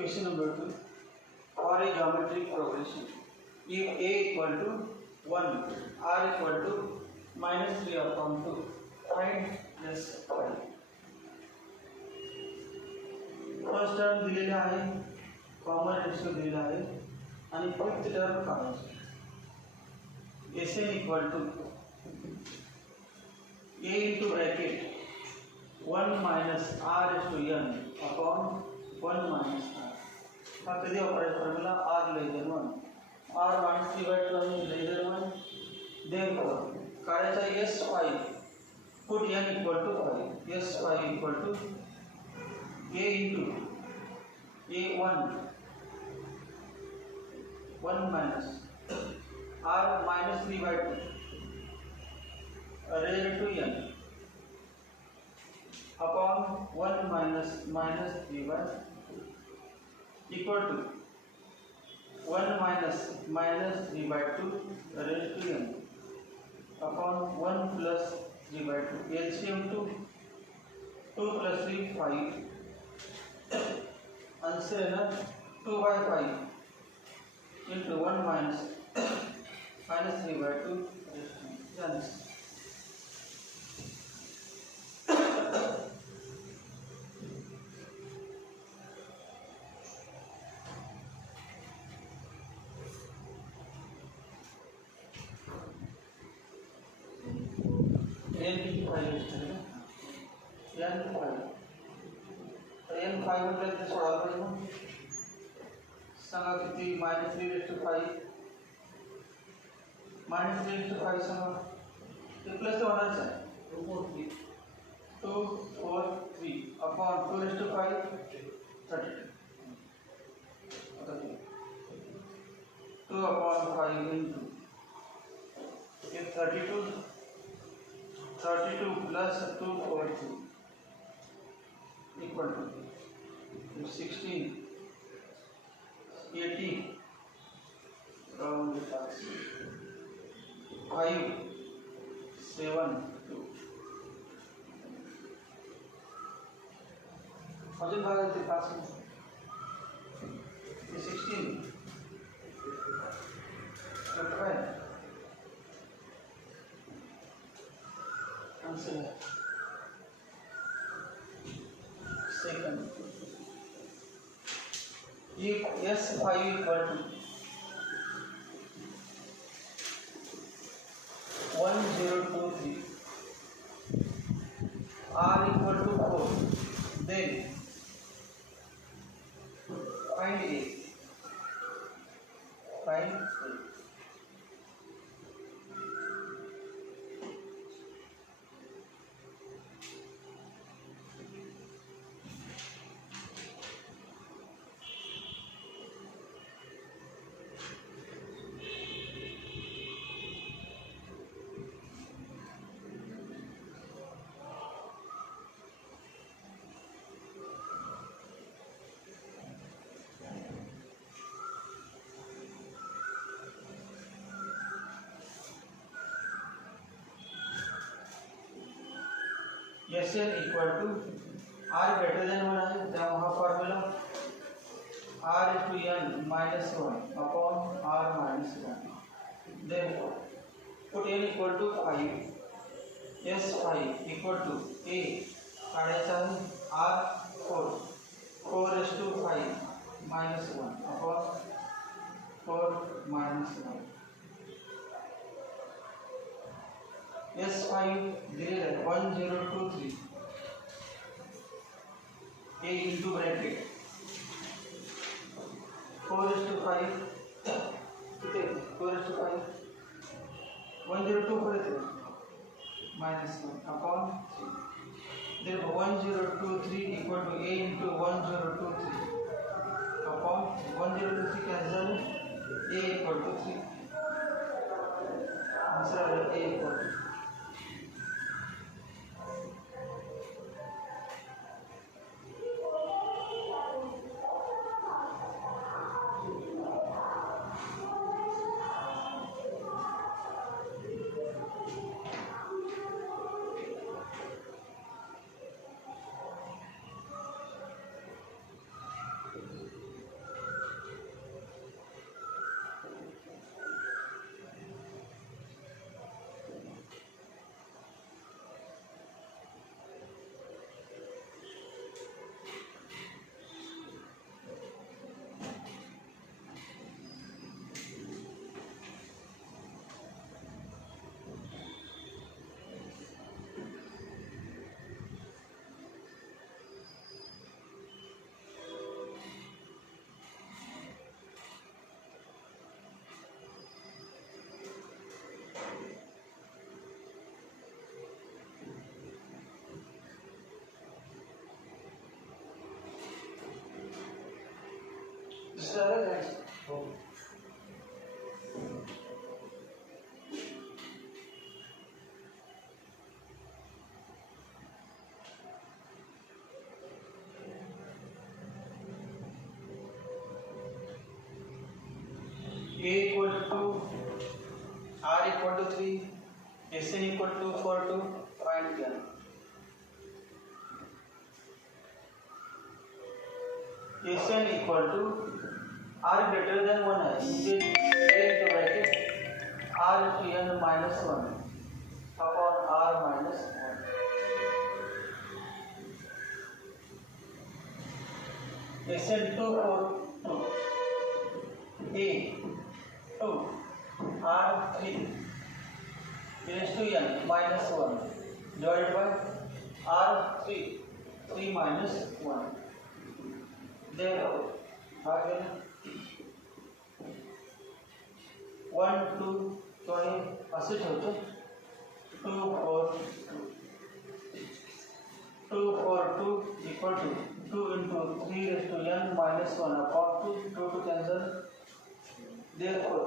Question number 2. For a geometric progression, if a equal to 1, r equal to minus 3 upon 2, find plus 5. First term दिलेला आहे, common ratio दिलेला आहे आणि fifth term काढायची. Sn equal to a into bracket 1 minus r is to n upon 1 minus r. हा कधी वापरायचा formula r lesser 1, r minus 3 by 2 आहे लेजर 1. therefore काढायचा s5, put n equal to 5, s5 equal to a into a1 1 minus r minus 3 by 2 raised to n upon 1 minus 3 by 2 equal to 1 minus 3 by 2 raised to n upon 1 plus 3 by 2. LCM 2 plus 3 5. Answer है ना 2 by 5 into 1 minus 3 by 2. Done. n5 म्हटलं ते सोडा पाहिजे मग सांगा किती -3/5 -3/5 सांगा ते प्लस तर होणारच आहे 2 4 3 अपॉन 2/5 32 आता 2 upon 5 into ये 32 plus 2 over 2 equal to 16 80 round the 5 7 2 अजून भागायचे 5 16 25 आंसर है second. If S5 equal to 1023, R equal to 4, then find A. Find A. Sn equal to r greater than 1 है जहाँ वहाँ formula r is to n minus 1 upon r minus 1. Therefore put n equal to 5, s5 equal to a काढायचा है r 4 is to 5 minus 1 upon 4 minus 1. S5 दिलेला आहे 1023 a into bracket 4:5 किती 4:5 102 परत minus 1 upon 3. Therefore 1023 equal to a into 1023 upon 1023 cancel a equal to 3. Answer A equal to दुसऱ्याला जायचं. हो. A equal to 2, R equal to 3, Sn equal to 4 to find n. Sn equal to R greater than 1 है, then A into bracket R into n minus 1 upon R minus 1. Sn 2 for 2, A 2, R 3 raised to n minus 1 divided by R 3 minus 1. Therefore, again 1, 2, 20 असे ठेवतो. 2, 4, 2 equal to 2 into 3 raised to n minus 1 upon 2 to cancel. Therefore,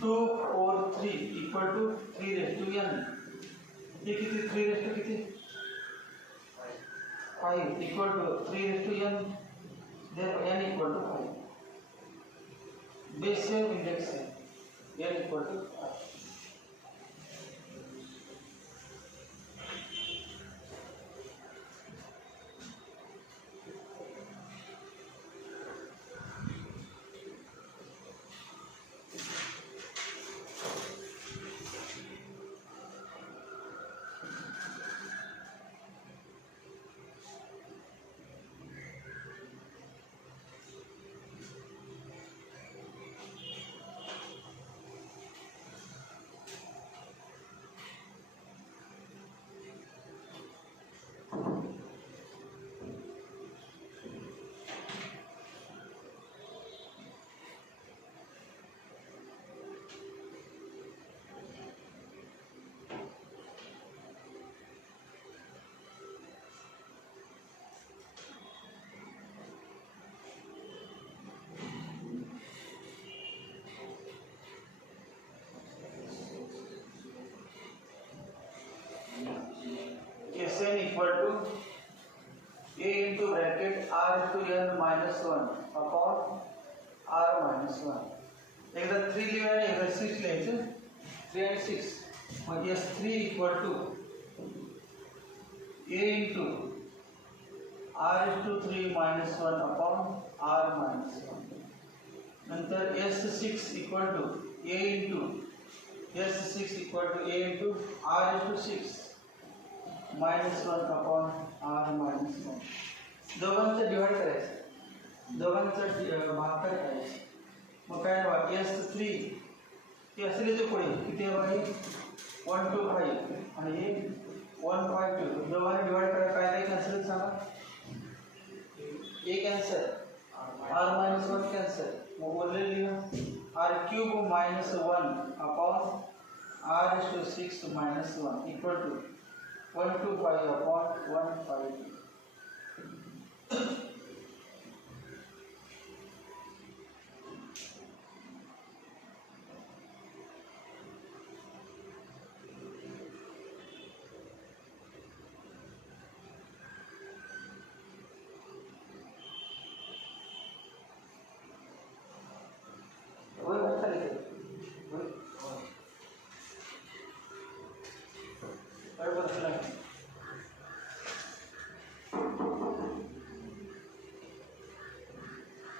2, 4, 3 equal to 3 raised to n. ये कितनी 3 raised to कितनी 5 equal to 3 raised to n. Therefore, n equal to 5. Base index है n equal to 5. Sn equal to A into bracket R into n minus 1 upon R minus 1. एकदा 3 लिहा आणि एकदा 6 लिहायचं. 3 आणि 6 म्हणजे S3 equal to A into R into 3 minus 1 upon R minus 1. नंतर S6 equal to A into S6 equal to A into R into 6 minus 1 upon R minus 1. दोघांचं डिवाइड करायचं, दोघांचं भागाकार करायचं. मग काय बघा S3 हे असं लिहितो पुढे किती आहे बघा 1 2 5 आणि हे 1 5 2. दोघांनी डिवाइड करायला काय काय कॅन्सल सांगा. A cancel, R minus 1 cancel. मग बोललेलं लिहा R cube minus 1 upon R is to 6 minus 1 equal to 125 upon 152.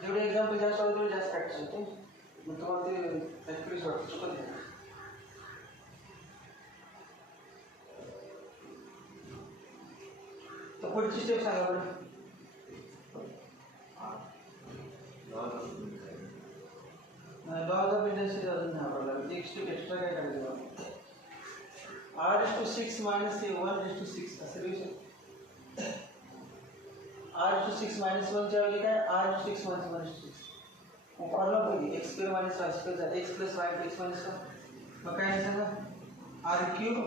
जेवढे एक्झाम्पल जास्त होते तेवढे जास्त प्रॅक्टिस होते. मग तुम्हाला ते ॲक्च्युअली चुकत नाही. तर पुढची स्टेप सांगा बरं. लॉज ऑफ इंडस्ट्री अजून नाही आपल्याला एक स्टेप एक्स्ट्रा काय करायचं. R is to 6 minus 1 is to 6 असं लिहू शकतो. R is to 6 minus 1 च्या वेळी काय R is to 6 minus 1 is to 6. मग फॉर्म्युला बघी x square minus y square झाला x plus y x minus 1. मग काय सांगा R cube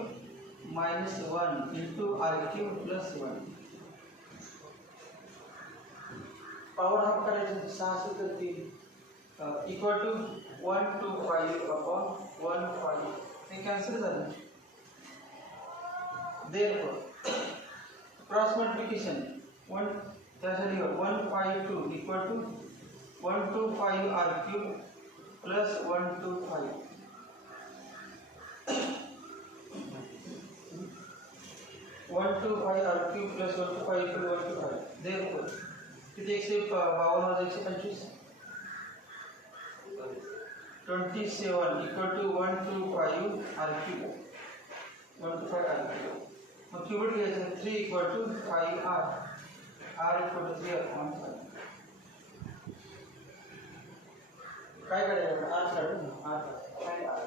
minus 1 into R cube plus 1. Power half करायचं 6 असेल तर 3 इक्वल टू 125 अपॉन 1 5 हे कॅन्सल झालं. Therefore क्रॉस मल्टिप्लिकेशन 1 त्यासाठी 152 equal to 125 r cube plus 125 125 r cube plus 125 equal 125. Therefore किती 152 27 equal to 125 r cube 125 r cube. मग क्यूबिट घ्यायचं 3 equal to 5 r equal to 3 अपॉन 5. काय करायचं r काढू r काय r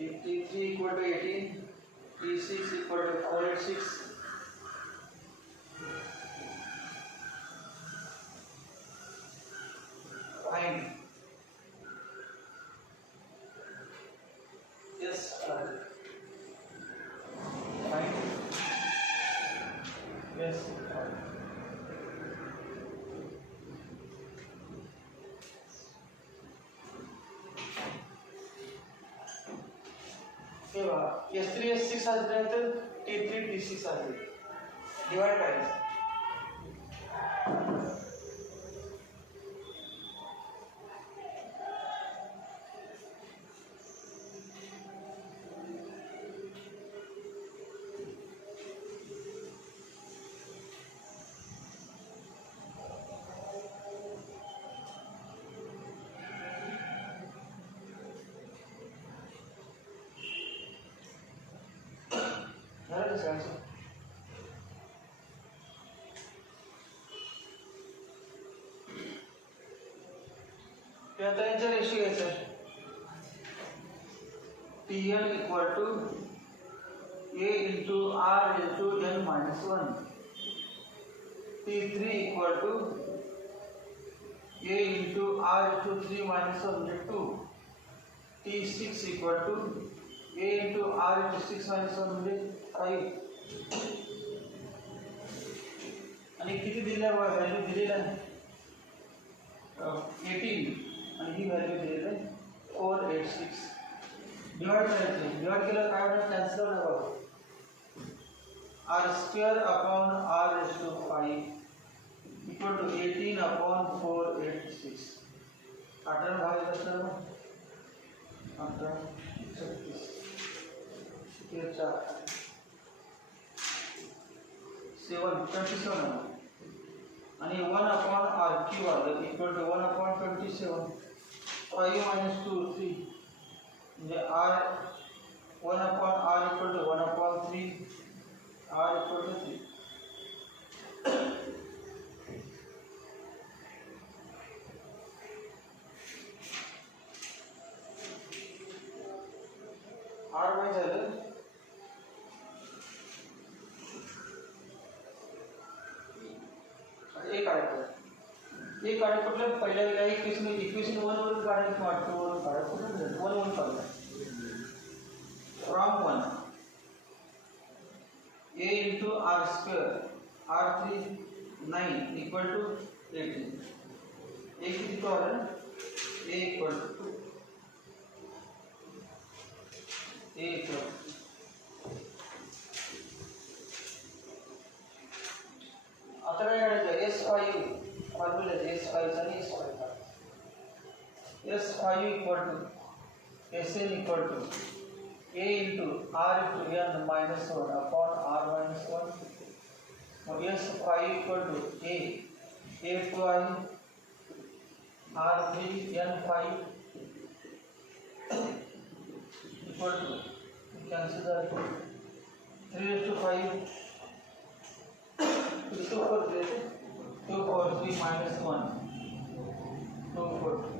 83 equal to 18, T6 equal to 486. Find. Yes, find. Yes, S3 S6 आल्यानंतर T3 T6 आले. डिवाइड करायचं. आता यांचा रेशियो घ्यायचा Tn equal to A into R into n minus 1. T3 equal to A into R into 3 minus 1 म्हणजे 2. T6 equal to A into R into 6 minus 1 म्हणजे 5. आणि किती दिल्या व्हॅल्यू दिलेला आहे 18 आणि ही व्हॅल्यू दिलेली आहे 486. डिवाइड करायचे. डिवाइड केलं काय होणार कॅन्सल होणार बघा. r² upon r raised to 5 equal to 18 upon 486. 18 भाग असणार 18 36 4 7 27 आणि 1 अपॉन r क्यूब आलं इक्वल टू 1 अपॉन 27. 5 मायनस 2 3 म्हणजे r 1 upon r equal to 1 upon 3 r equal to 3. r माहिती झालं एक काढा कुठलं पहिल्या इक्वेशन 1 वरून काढायचं वाटतं वरून काढायचं 1 वरून काढलं from 1 A into r² r3 9 equal to 18. A किती तो आला A equal to A equal आता काय करायचं S5 फॉर्म्युला S5 आणि S5 S5 equal to Sn equal to A into R into n minus 1 upon R minus 1. मग S5 equal to A2 आहे R3 n5 equal to cancel झालं 3/5 2 4 2 4 3 minus 1 2 4.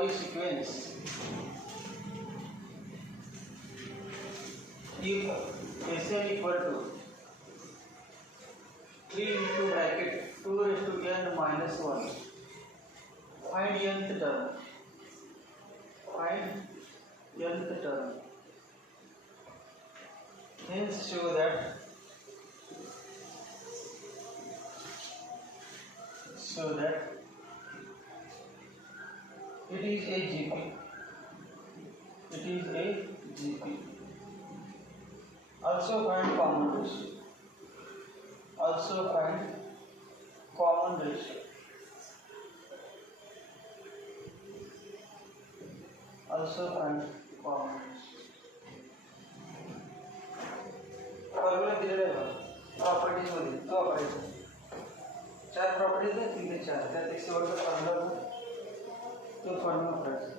a sequence, if Sn equal to 3 into bracket 2 raised to n minus 1, find nth term. Hence show that it is a GP. Also find common ratio. Formula दिलेला आहे बघा प्रॉपर्टीज मध्ये तो वापरायचा. 4 प्रॉपर्टीज आहेत 3 ते 4 त्यात एक शेवटचा फॉर्म्युला तो फॉर्म्युला वापरायचा.